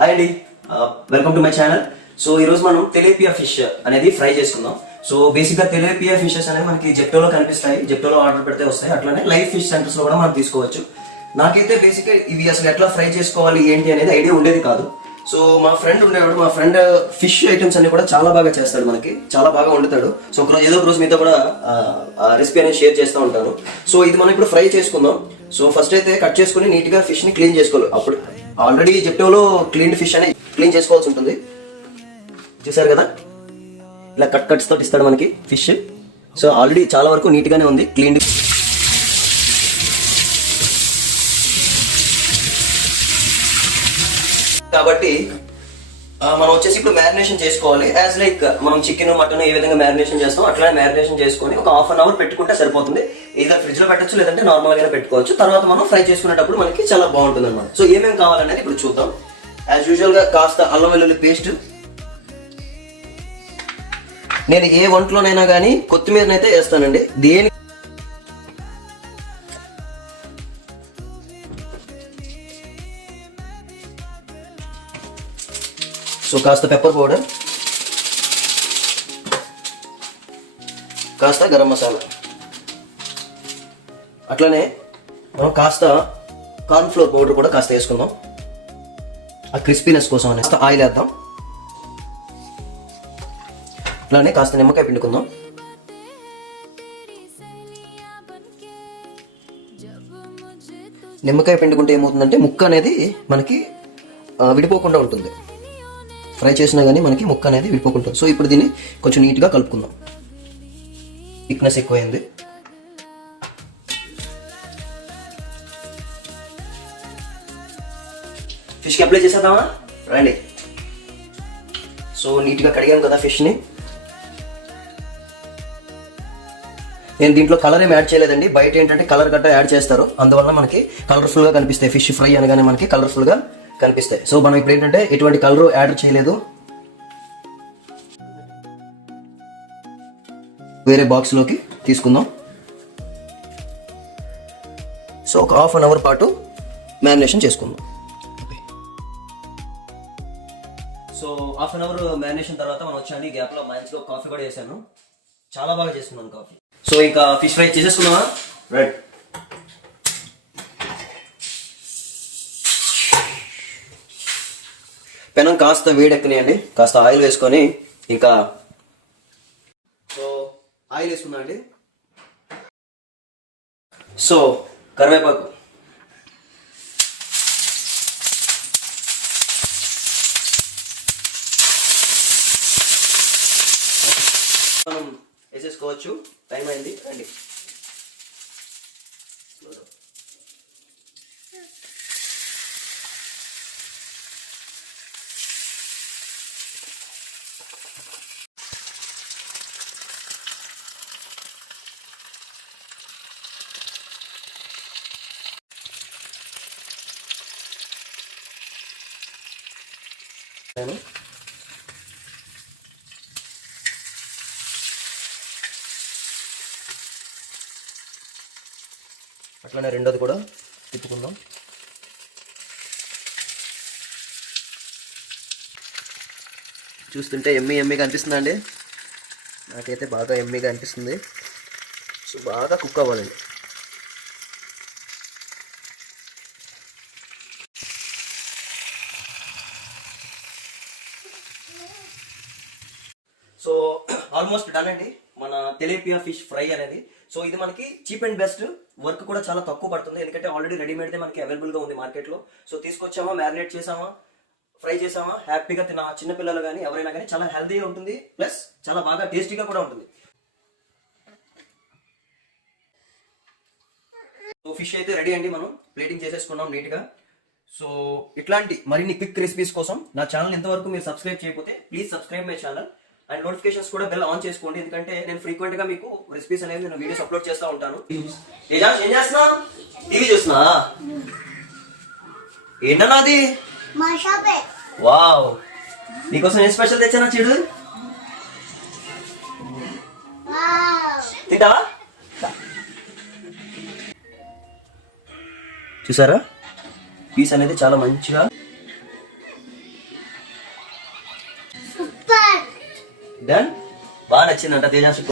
Hi అండి, welcome to my channel. So ఈ రోజు మనం తెలేపియా ఫిష్ అనేది ఫ్రై చేసుకుందాం. సో బేసిక్ గా తెలేపియా ఫిషెస్ అనేవి మనకి జెప్టోలో కనిపిస్తాయి, జెప్టోలో ఆర్డర్ పెడితే వస్తాయి. అట్లానే లైవ్ ఫిష్ సెంటర్స్ లో కూడా మనం తీసుకోవచ్చు. నాకైతే బేసిక్ గా ఇవి అసలు ఎట్లా ఫ్రై చేసుకోవాలి ఏంటి అనేది ఐడియా ఉండేది కాదు. సో మా ఫ్రెండ్ ఉండేవాడు, మా ఫ్రెండ్ ఫిష్ ఐటమ్స్ అన్ని కూడా చాలా బాగా చేస్తాడు, మనకి చాలా బాగా వండుతాడు. సో ఒకరోజు ఏదో ఒక రోజు మీతో కూడా రెసిపీ అనేది షేర్ చేస్తూ ఉంటాను. సో ఇది మనం ఇప్పుడు ఫ్రై చేసుకుందాం. సో ఫస్ట్ అయితే కట్ చేసుకుని నీట్ గా ఫిష్ ని క్లీన్ చేసుకోవాలి. అప్పుడు ఆల్రెడీ జెప్టోలో క్లీన్ ఫిష్ అనేది క్లీన్ చేసుకోవాల్సి ఉంటుంది. చూసారు కదా, ఇలా కట్స్ తోటి ఇస్తాడు మనకి ఫిష్. సో ఆల్రెడీ చాలా వరకు నీట్ గానే ఉంది, క్లీన్. కాబట్టి మనం వచ్చేసి ఇప్పుడు మ్యారినేషన్ చేసుకోవాలి. యాజ్ లైక్ మనం చికెన్ మటన్ ఏ విధంగా మ్యారినేషన్ చేస్తాం అట్లానే మ్యారినేషన్ చేసుకొని ఒక హాఫ్ అన్ అవర్ పెట్టుకుంటే సరిపోతుంది. ఏదో ఫ్రిడ్జ్ లో పెట్టచ్చు, లేదంటే నార్మల్ గానే పెట్టుకోవచ్చు. తర్వాత మనం ఫ్రై చేసుకునేటప్పుడు మనకి చాలా బాగుంటుంది అనమాట. సో ఏమేమి కావాలనేది ఇప్పుడు చూద్దాం. యాజ్ యూజువల్ గా కాస్త అల్లం వెల్లుల్లి పేస్ట్. నేను ఏ వంటలోనైనా కానీ కొత్తిమీరనైతే వేస్తానండి. దేని సో కాస్త పెప్పర్ పౌడర్, కాస్త గరం మసాలా, అట్లనే మనం కాస్త కార్న్ ఫ్లోర్ పౌడర్ కూడా కాస్త వేసుకుందాం, ఆ క్రిస్పీనెస్ కోసం. కాస్త ఆయిల్ వేద్దాం. అట్లానే కాస్త నిమ్మకాయ పిండుకుందాం. నిమ్మకాయ పిండుకుంటే ఏమవుతుందంటే ముక్క అనేది మనకి విడిపోకుండా ఉంటుంది. ఫ్రై చేసినా కానీ మనకి ముక్క అనేది విడిపోకుండా. సో ఇప్పుడు దీన్ని కొంచెం నీట్గా కలుపుకుందాం. థిక్నెస్ ఎక్కువైంది. ఫిష్కి అప్లై చేసేద్దామా, రండి. సో నీట్గా కడిగాం కదా ఫిష్ని. నేను దీంట్లో కలర్ ఏం యాడ్ చేయలేదండి. బయట ఏంటంటే కలర్ గట్ట యాడ్ చేస్తారు, అందువల్ల మనకి కలర్ఫుల్గా కనిపిస్తాయి. ఫిష్ ఫ్రై అనగానే మనకి కలర్ఫుల్గా కనిపిస్తాయి. సో మనం ఇప్పుడు ఏంటంటే ఎటువంటి కలర్ యాడ్ చేయలేదు. వేరే బాక్స్లోకి తీసుకుందాం. సో ఒక హాఫ్ అన్ అవర్ పాటు మ్యారినేషన్ చేసుకుందాం. So half an hour marination తర్వాత మనం వచ్చాను. ఈ గ్యాప్లో మంచిగా కాఫీ కూడా చేశాను, చాలా బాగా చేసుకున్నాను కాఫీ. సో ఇంకా ఫిష్ ఫ్రై చేసేసుకుందామా, రైట్. పెనం కాస్త వేడెక్కనియండి, కాస్త ఆయిల్ వేసుకొని ఇంకా సో ఆయిల్ వేసుకుందాం అండి. సో కరివేపాకు, మనం వేసేసుకోవచ్చు. టైం అయింది, రండి. అట్లానే రెండోది కూడా తిప్పుకుందాం. చూస్తుంటే ఎమ్మీగా అనిపిస్తుంది అండి. నాకైతే బాగా ఎమ్మీగా అనిపిస్తుంది. సో బాగా కుక్ అవ్వాలండి. సో ఆల్మోస్ట్ డన్ అండి మన తెలేపియా ఫిష్ ఫ్రై అనేది. సో ఇది మనకి చీప్ అండ్ బెస్ట్, వర్క్ కూడా చాలా తక్కువ పడుతుంది. ఎందుకంటే ఆల్రెడీ రెడీమేడ్దే మనకి అవైలబుల్గా ఉంది మార్కెట్లో. సో తీసుకొచ్చామా, మ్యారినేట్ చేసామా, ఫ్రై చేసామా, హ్యాపీగా తిన్న చిన్నపిల్లలు కానీ ఎవరైనా కానీ చాలా హెల్తీగా ఉంటుంది, ప్లస్ చాలా బాగా టేస్టీగా కూడా ఉంటుంది. సో ఫిష్ అయితే రెడీ అండి, మనం ప్లేటింగ్ చేసేసుకున్నాం నీట్గా. సో ఇట్లాంటి మరిన్ని క్విక్ రెసిపీస్ కోసం నా ఛానల్ ఇంతవరకు మీరు సబ్స్క్రైబ్ చేయకపోతే please subscribe my channel and notifications కూడా బెల్ ఆన్ చేసుకోండి. ఎందుకంటే నేను ఫ్రీక్వెంట్ గా మీకు రెసిపీస్ అనేవి నేను వీడియోస్ అప్లోడ్ చేస్తూ ఉంటాను. ఏం చేస్తున్నా, టీవీ చూస్తున్నా. ఏంటన్నది? వావ్, నీకోసం ఏం స్పెషల్ తెచ్చానా చెడు. తింటావా? చూసారా, పీస్ అనేది చాలా మంచిగా డన్. బాగా నచ్చిందంట తేజాన్షి.